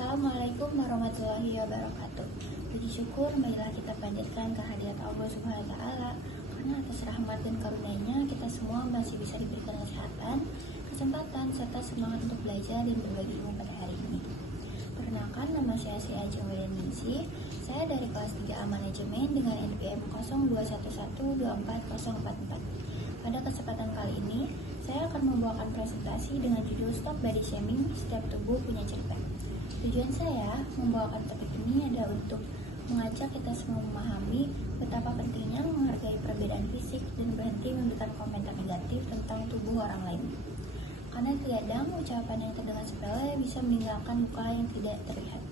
Assalamualaikum warahmatullahi wabarakatuh. Puji syukur marilah kita panjatkan kehadirat Allah Subhanahu wa taala, karena atas rahmat dan karunia-Nya kita semua masih bisa diberikan kesehatan, kesempatan serta semangat untuk belajar dan berbagi ilmu pada hari ini. Perkenalkan, nama saya Sia Ningsi. Saya dari kelas 3A Manajemen dengan NPM 0211244044. Pada kesempatan kali ini, saya akan membawakan presentasi dengan judul Stop Body Shaming, Setiap Tubuh Punya Cerita. Tujuan saya membawakan topik ini adalah untuk mengajak kita semua memahami betapa pentingnya menghargai perbedaan fisik dan berhenti memberikan komentar negatif tentang tubuh orang lain. Karena terkadang ucapan yang terdengar sepele bisa meninggalkan luka yang tidak terlihat.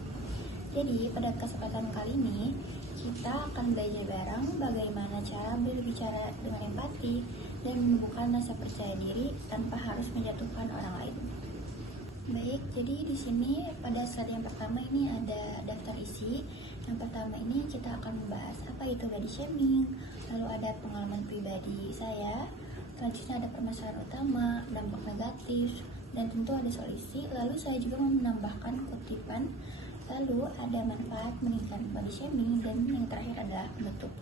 Jadi, pada kesempatan kali ini, kita akan belajar bareng bagaimana cara berbicara dengan empati dan menumbuhkan rasa percaya diri tanpa harus menjatuhkan orang lain. Baik, jadi di sini pada slide yang pertama ini ada daftar isi. Yang pertama ini kita akan membahas apa itu body shaming, lalu ada pengalaman pribadi saya, selanjutnya ada permasalahan utama, dampak negatif, dan tentu ada solusi. Lalu saya juga menambahkan kutipan, lalu ada manfaat meningkatkan body shaming, dan yang terakhir adalah penutup.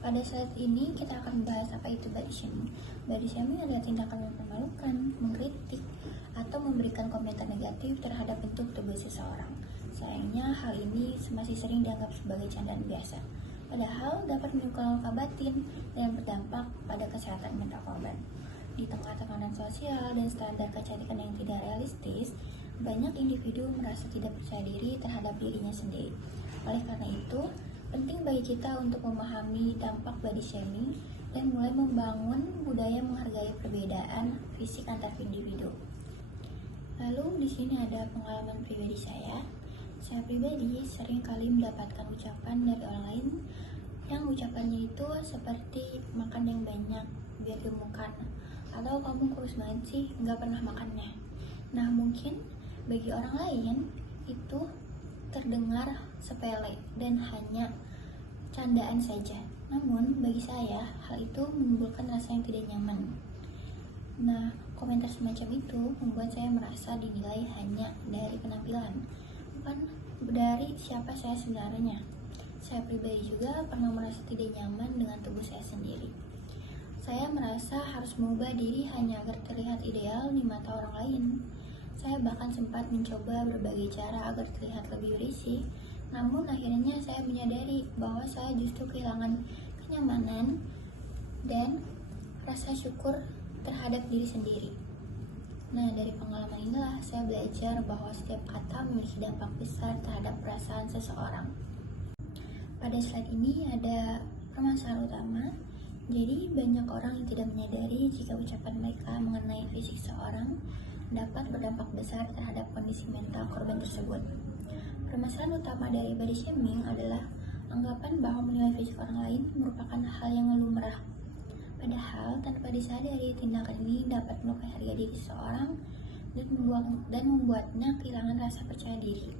Pada saat ini kita akan membahas apa itu body shaming. Body shaming adalah tindakan mempermalukan, mengkritik, atau memberikan komentar negatif terhadap bentuk tubuh seseorang. Sayangnya hal ini masih sering dianggap sebagai candaan biasa, padahal dapat menimbulkan luka batin dan berdampak pada kesehatan mental korban. Di tengah tekanan sosial dan standar kecantikan yang tidak realistis, banyak individu merasa tidak percaya diri terhadap dirinya sendiri. Oleh karena itu, penting bagi kita untuk memahami dampak body shaming dan mulai membangun budaya menghargai perbedaan fisik antar individu. Lalu di sini ada pengalaman pribadi saya. Saya pribadi sering kali mendapatkan ucapan dari orang lain yang ucapannya itu seperti makan yang banyak biar gemukan, atau kamu kurus banget sih, nggak pernah makannya. Nah, mungkin bagi orang lain itu terdengar sepele dan hanya candaan saja. Namun bagi saya hal itu menimbulkan rasa yang tidak nyaman. Nah, komentar semacam itu membuat saya merasa dinilai hanya dari penampilan, bukan dari siapa saya sebenarnya. Saya pribadi juga pernah merasa tidak nyaman dengan tubuh saya sendiri. Saya merasa harus mengubah diri hanya agar terlihat ideal di mata orang lain. Saya bahkan sempat mencoba berbagai cara agar terlihat lebih berisi, namun akhirnya saya menyadari bahwa saya justru kehilangan kenyamanan dan rasa syukur terhadap diri sendiri. Nah, dari pengalaman inilah saya belajar bahwa setiap kata memiliki dampak besar terhadap perasaan seseorang. Pada slide ini ada permasalahan utama. Jadi, banyak orang yang tidak menyadari jika ucapan mereka mengenai fisik seseorang dapat berdampak besar terhadap kondisi mental korban tersebut. Permasalahan utama dari body shaming adalah anggapan bahwa menilai fisik orang lain merupakan hal yang lumrah. Padahal tanpa disadari, tindakan ini dapat melukai harga diri seseorang dan membuatnya kehilangan rasa percaya diri.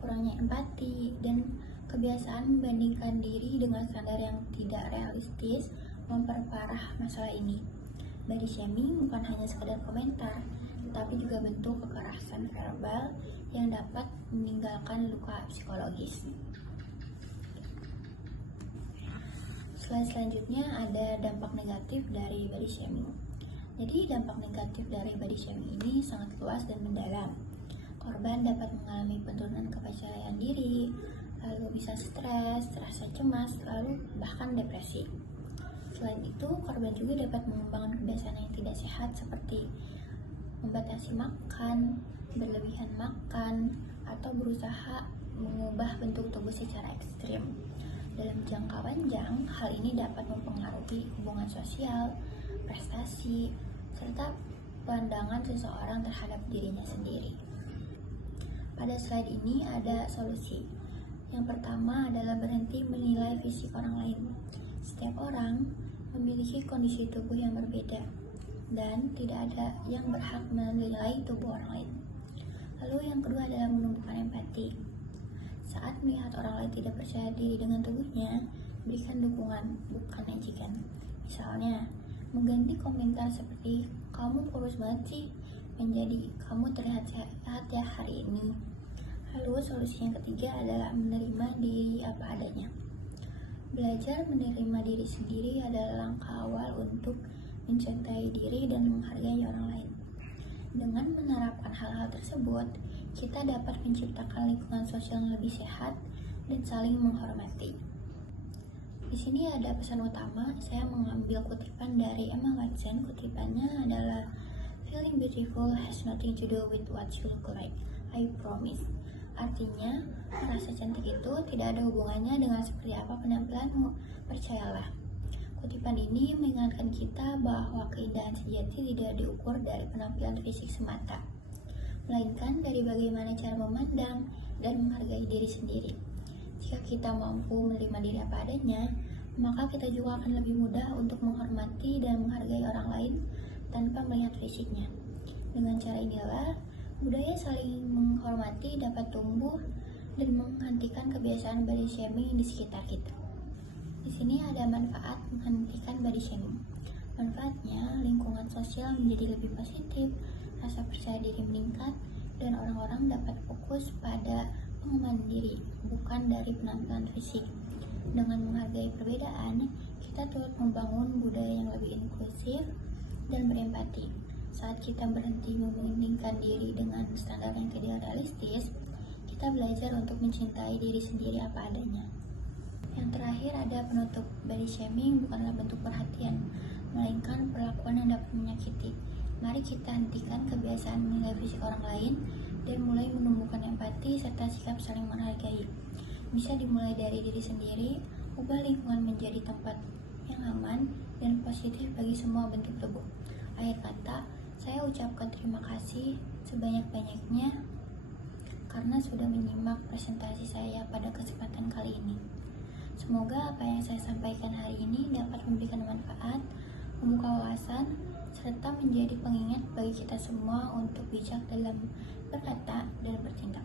Kurangnya empati dan kebiasaan membandingkan diri dengan standar yang tidak realistis memperparah masalah ini. Body shaming bukan hanya sekedar komentar, tetapi juga bentuk kekerasan verbal yang dapat meninggalkan luka psikologis. Slide selanjutnya ada dampak negatif dari body shaming. Jadi dampak negatif dari body shaming ini sangat luas dan mendalam. Korban dapat mengalami penurunan kepercayaan diri, lalu bisa stres, rasa cemas, lalu bahkan depresi. Selain itu, korban juga dapat mengembangkan kebiasaan yang tidak sehat seperti membatasi makan, berlebihan makan, atau berusaha mengubah bentuk tubuh secara ekstrim. Dalam jangka panjang, hal ini dapat mempengaruhi hubungan sosial, prestasi, serta pandangan seseorang terhadap dirinya sendiri. Pada slide ini ada solusi. Yang pertama adalah berhenti menilai fisik orang lain. Setiap orang memiliki kondisi tubuh yang berbeda, dan tidak ada yang berhak menilai tubuh orang lain. Lalu yang kedua adalah menumbuhkan empati. Saat melihat orang lain tidak percaya diri dengan tubuhnya, berikan dukungan, bukan ejekan. Misalnya, mengganti komentar seperti, kamu kurus banget sih, menjadi kamu terlihat sehat ya hari ini. Lalu solusi yang ketiga adalah menerima diri apa adanya. Belajar menerima diri sendiri adalah langkah awal untuk mencintai diri dan menghargai orang lain. Dengan menerapkan hal-hal tersebut, kita dapat menciptakan lingkungan sosial yang lebih sehat dan saling menghormati. Di sini ada pesan utama, saya mengambil kutipan dari Emma Watson. Kutipannya adalah, "Feeling beautiful has nothing to do with what you look like, I promise." Artinya, merasa cantik itu tidak ada hubungannya dengan seperti apa penampilanmu, percayalah. Kutipan ini mengingatkan kita bahwa keindahan sejati tidak diukur dari penampilan fisik semata, melainkan dari bagaimana cara memandang dan menghargai diri sendiri. Jika kita mampu menerima diri apa adanya, maka kita juga akan lebih mudah untuk menghormati dan menghargai orang lain tanpa melihat fisiknya. Dengan cara inilah, budaya saling menghormati dapat tumbuh dan menghentikan kebiasaan body shaming di sekitar kita. Di sini ada manfaat menghentikan body shaming. Manfaatnya, lingkungan sosial menjadi lebih positif, rasa percaya diri meningkat, dan orang-orang dapat fokus pada pengembangan diri, bukan dari penampilan fisik. Dengan menghargai perbedaan, kita turut membangun budaya yang lebih inklusif dan berempati. Saat kita berhenti membandingkan diri dengan standar yang tidak realistis, kita belajar untuk mencintai diri sendiri apa adanya. Yang terakhir ada penutup, body shaming bukanlah bentuk perhatian, melainkan perlakuan yang dapat menyakiti. Mari kita hentikan kebiasaan menilai fisik orang lain dan mulai menumbuhkan empati serta sikap saling menghargai. Bisa dimulai dari diri sendiri, ubah lingkungan menjadi tempat yang aman dan positif bagi semua bentuk tubuh. Akhir kata, saya ucapkan terima kasih sebanyak-banyaknya karena sudah menyimak presentasi saya pada kesempatan kali ini. Semoga apa yang saya sampaikan hari ini dapat memberikan manfaat, membuka wawasan, serta menjadi pengingat bagi kita semua untuk bijak dalam berkata dan bertindak.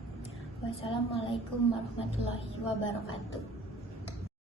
Wassalamualaikum warahmatullahi wabarakatuh.